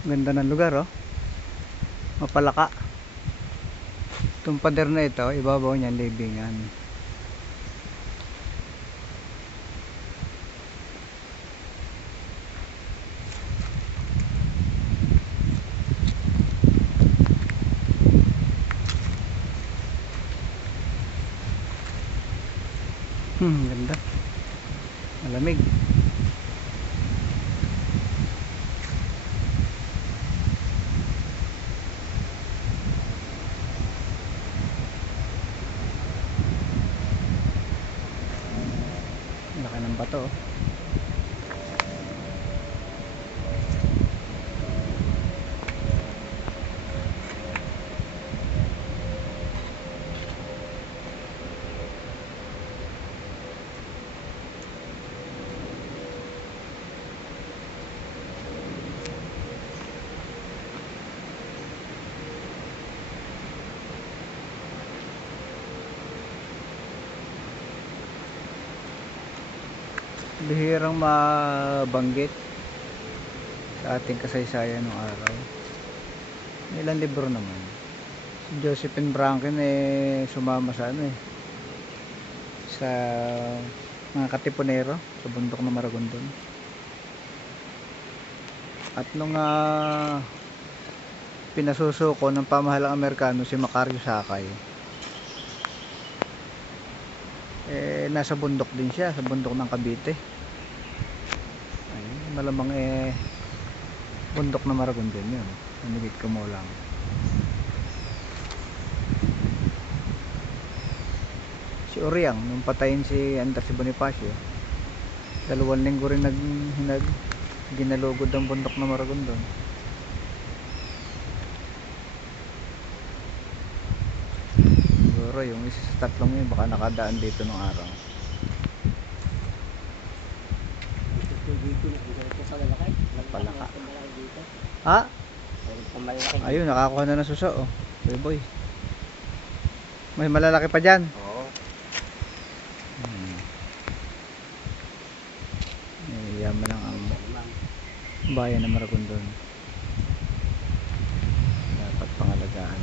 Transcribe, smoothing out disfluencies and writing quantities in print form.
Ganda ng lugar, oh. Mapalaka. Itong pader na ito, ibabaw niya libingan. Ganda. Malamig. Laki ng bato, oh. Bihirang mabanggit sa ating kasaysayan ng araw. Ilang libro naman. Si Josephine Branken sumama sa sa mga katipunero sa bundok ng Maragondon. At nung pinasusuko ng pamahalang Amerikano si Macario Sakay, nasa bundok din siya, sa bundok ng Cavite. Ayun, malamang bundok na Maragondon yun. Nanigit ko mo lang. Si Uriang, nung patayin si Andres Bonifacio, 2 linggo rin ginalugod ang bundok na Maragondon. Siguro yung isa sa 3 yun baka nakadaan dito nung araw. Palaka. Ha? Ayun, nakakuha na ng suso, oh. Boy. May malalaki pa dyan. Oo. Yaman lang ang bayan ng Maragondon. Dapat pangalagaan.